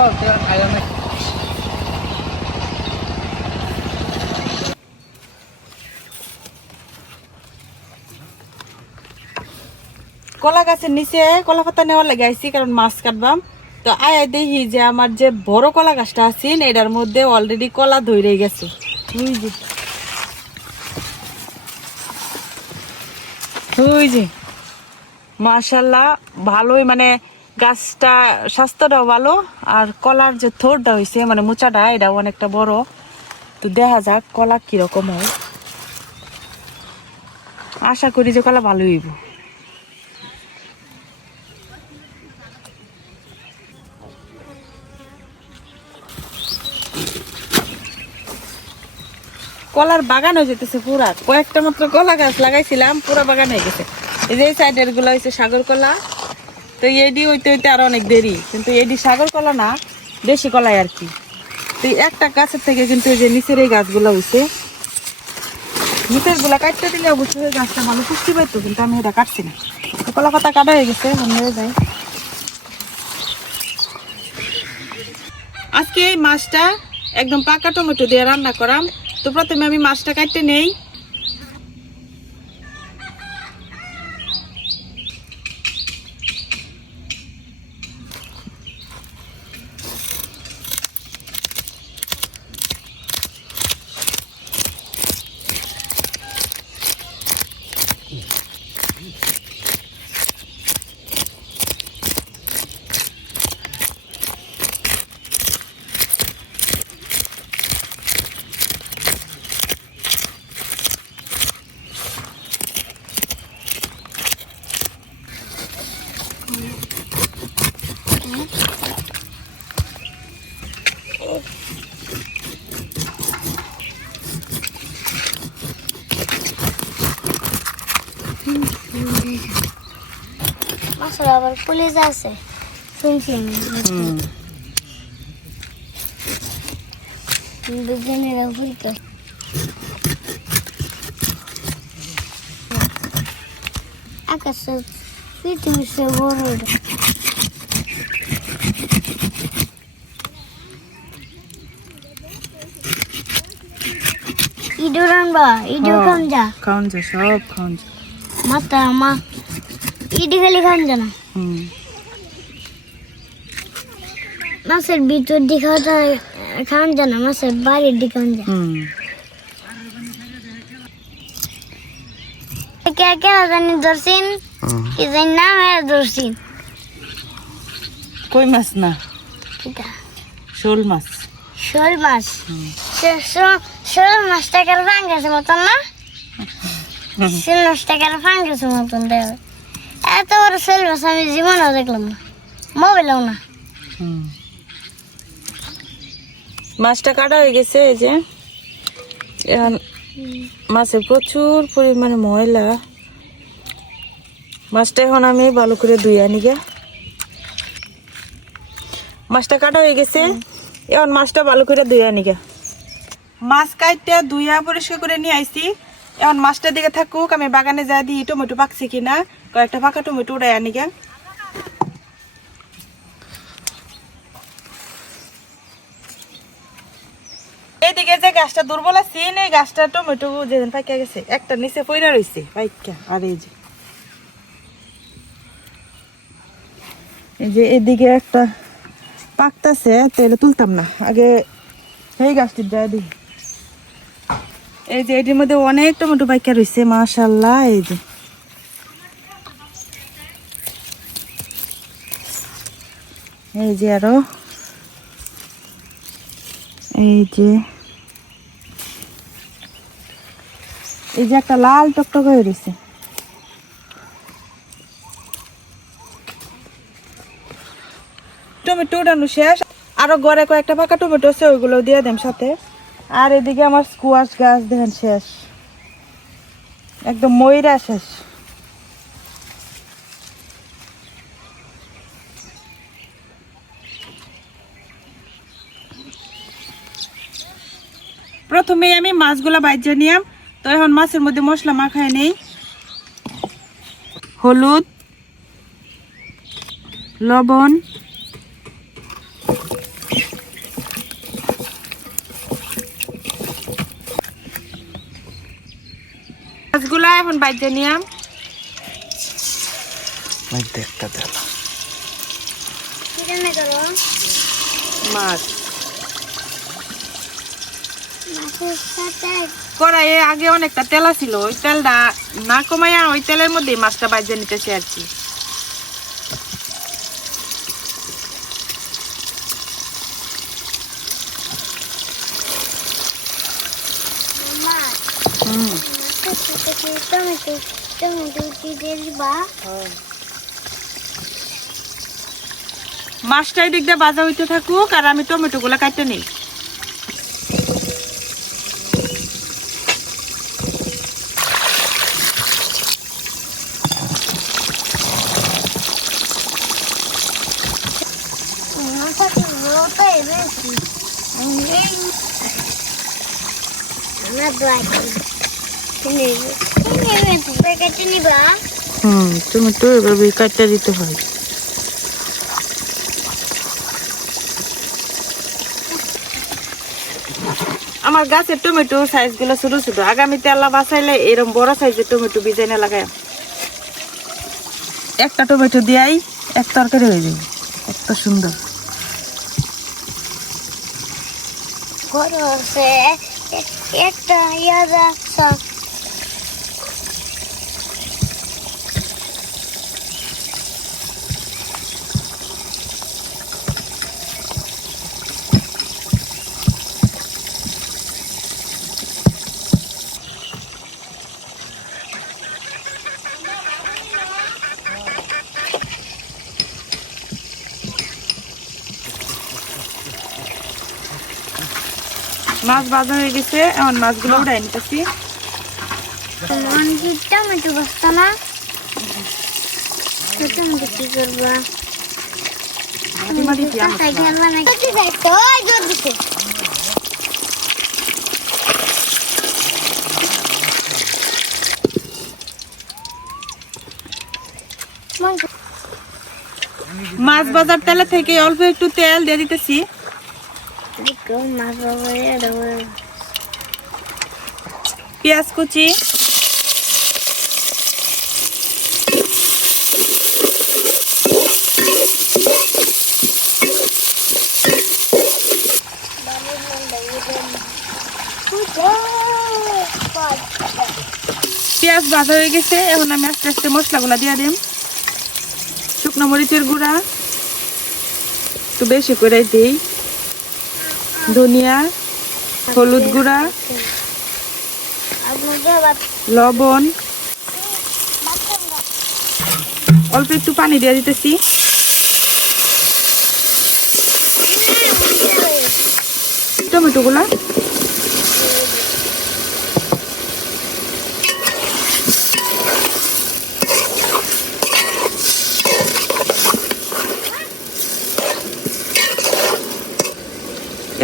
কলা গাছের নিচে কলা পাতা নেওয়ার লাগে আইসি কারণ মাছ কাটবাম। তো আয় দেখি যে আমার যে বড় কলা গাছটা আছে, এটার মধ্যে অলরেডি কলা ধরে গেছে। যে। মাশাল্লাহ, ভালোই মানে গাছটা স্বাস্থ্যটাও ভালো, আর কলার যে থোরটা হয়েছে মানে মোচাটা এটা অনেকটা বড়। তো দেখা যাক কলা কীরকম হয়। আশা করি যে কলা ভালো হইব। কলার বাগান হয়ে যেতেছে পুরা। কয়েকটা মাত্র কলা গাছ লাগাইছিলাম, পুরা বাগান হয়ে গেছে। এই যে সাইডেরগুলো হয়েছে সাগর কলা। তো এডি হইতে হইতে আরও অনেক দেরি। কিন্তু এডি সাগর কলা না, দেশি কলাই আর কি। তো একটা গাছের থেকে কিন্তু এই যে নিচের এই গাছগুলো হয়েছে নিচেরগুলা কাটতে দিলে অবশ্যই ওই গাছটা ভালো পুষ্টি পাইতো, কিন্তু আমি এটা কাটছি না। কলা পাতা কাটা হয়ে গেছে হয়ে যায় আজকে এই মাছটা একদম পাকা টমেটো দিয়ে রান্না করাম। তো প্রথমে আমি মাছটা কাটতে নেই। মাছের আবার পুলিশ আছে শুনছি আমি দুজনের ভুলতো আকাশে পৃথিবীর সে বড় ওটা। ইঁদুর আনবা ইঁদুর খান যা খাওয়ান যায় সব খাওয়ান যায় মাতা মা মাছের ভিতর দিকে খাওয়ান যায় না মাছের বাড়ির দিকে কে কে জানি ধরছিন? কি জানি নাম হ্যাঁ ধরছিন। কই মাছ না? শোল মাছ। শোল মাছ। শোল মতন না? শোল মাছ টাকার ফাঙ্গাস মতন দেবে এত বড় শোল মাছ আমি জীবনেও দেখলাম না। মোবাইলেও না। মাছটা কাটা হয়ে গেছে এই যে। এখন মাছে প্রচুর পরিমাণে ময়লা। মাছটা এখন আমি ভালো করে ধুই আনি গে। মাছটা কাটা হয়ে গেছে এখন মাছটা ভালো করে ধুই আনি গে। মাছ কাটতে ধুইয়া পরিষ্কার করে নিয়ে আইছি। এখন মাছটা দিকে থাকুক আমি বাগানে যা দিই টমেটো পাকছে কিনা। কয়েকটা পাকা টমেটো উড়াই আনি গে। এইদিকে যে গাছটা দুর্বল এই গাছটা টমেটো পাইকা গেছে নিচে পাইকা। আর এই যে। এই যে একটা পাকতাছে তুলতাম না। আগে এই গাছটির যায় এই যে এটির মধ্যে অনেক টমেটো পাইকা রইছে, মাশাল্লাহ, এই যে। এই যে আরও। এই যে। এই যে একটা লাল টকটক হয়ে রয়েছে টমেটো উঠানো শেষ। আরও ঘরে কয়েকটা পাকা টমেটো আছে, ওইগুলো দিয়ে দেন সাথে। আর এদিকে আমার স্কোয়াশ গাছ দেখেন শেষ। একদম ময়রা শেষ। প্রথমে আমি মাছগুলো বাজিয়ে নিলাম তো এখন মাছের মধ্যে মশলা মাখায় নেই। হলুদ লবণ মাছগুলা এখন বাইজা নিলাম মাছ। কড়াইয়ে আগে অনেকটা তেলা ছিল ওই তেলটা না কমাইয়া ওই তেলের মধ্যে মাছটা বাইজে নিতেছি আর কি। মাছটা এই দিক দিয়ে বাজা হইতে থাকুক আর আমি টমেটো গুলা কাটতে নিই মাছটা রোটাই বেশি আমার টমেটো এভাবে কাটতে দিতে হয়। আমার গাছের টমেটো সাইজগুলো ছোট ছোট। আগামীতে আল্লাহ বাঁচাইলে এরকম বড় সাইজের টমেটো বিজাইনে লাগাই একটা টমেটো দিয়াই এক তরকারি হয়ে যাবে এত সুন্দর। একটা ইয়া সব মাছ ভাজা হয়ে গেছে এখন মাছগুলো উঠাই নিতেছি। টমেটো বসতো না? টমেটো কি করবা? মাছ বাজার তেলে থেকে অল্প একটু তেল দিয়ে দিতেছি। পেঁয়াজ কুচি পেঁয়াজ ভাজা হয়ে গেছে। এখন আমি আস্তে আস্তে মশলাগুলো দিয়ে দিম। শুকনো মরিচের গুঁড়া। একটু বেশি করে দিই। ধনিয়া হলুদ গুঁড়া লবণ। অল্প একটু পানি দিয়ে দিতেছি। টমেটো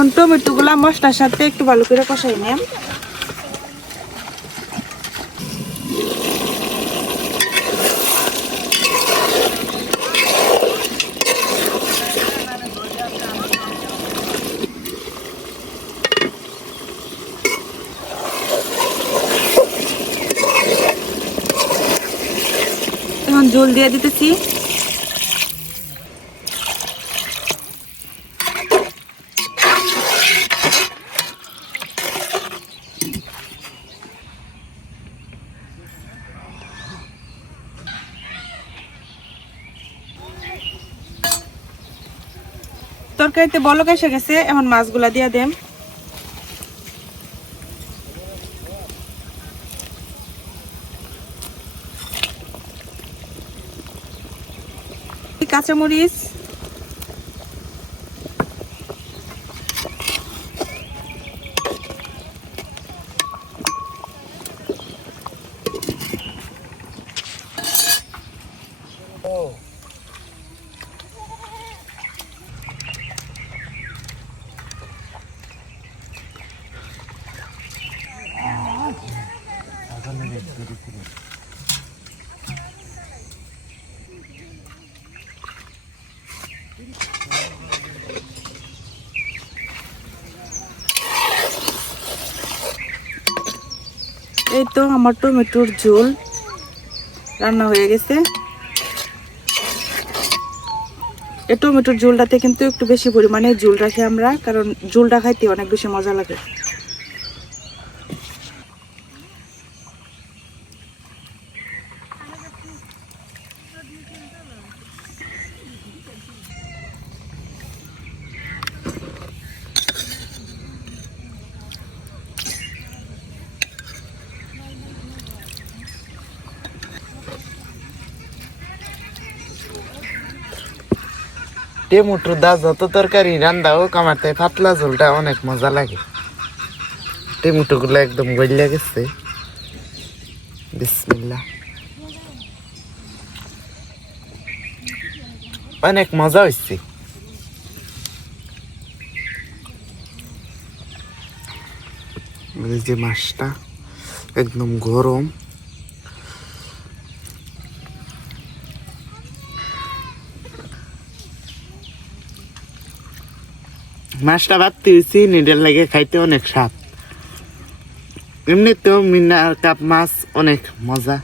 এখন টমেটো গুলা মশলার সাথে একটু ভালো করে কষাই এখন জল দিয়ে দিতেছি। তরকারিতে বলক এসে গেছে এখন মাছগুলা দিয়ে দেন কাঁচামরিচ এই তো আমার টমেটোর ঝোল রান্না হয়ে গেছে। এই টমেটোর ঝোলটাতে কিন্তু একটু বেশি পরিমাণে ঝোল রাখি আমরা, কারণ ঝোলটা খাইতে অনেক বেশি মজা লাগে। টেমুটুর দা যত তরকারি রান্দা হোক আমার তাই পাতলা ঝোলটা অনেক মজা লাগে। টেমুটো গুলো একদম গলিয়া গেছে। বিসমিল্লা অনেক মজা হয়েছে যে মাছটা, একদম গরম। মাছটা ভাবতে হয়েছি নিডের লাগে খাইতে অনেক স্বাদ। এমনিতেও মিনার কাপ মাছ অনেক মজা।